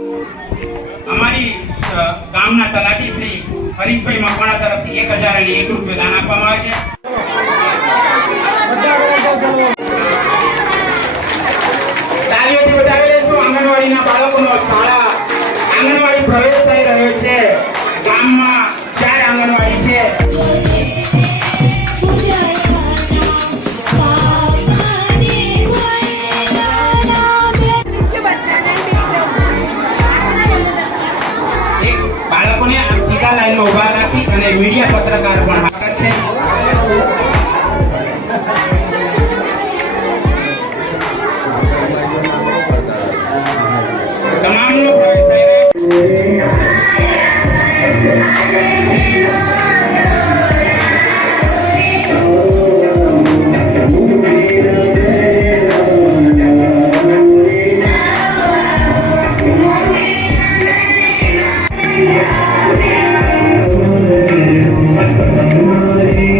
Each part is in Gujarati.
અમારી ગામના તલાટી શ્રી હરીશભાઈ મકવાણા તરફથી એક હજાર અને એક રૂપિયો દાન આપવામાં આવે છે. તાલીઓથી વધારે આંગણવાડીના બાળકોનો મીડિયા પત્રકાર પણ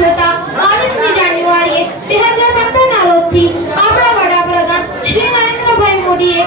ઉષ્ણતા બાવીસમી જાન્યુઆરીએ બે હજાર સત્તરના રોજથી આપણા વડાપ્રધાન શ્રી નરેન્દ્રભાઈ મોદીએ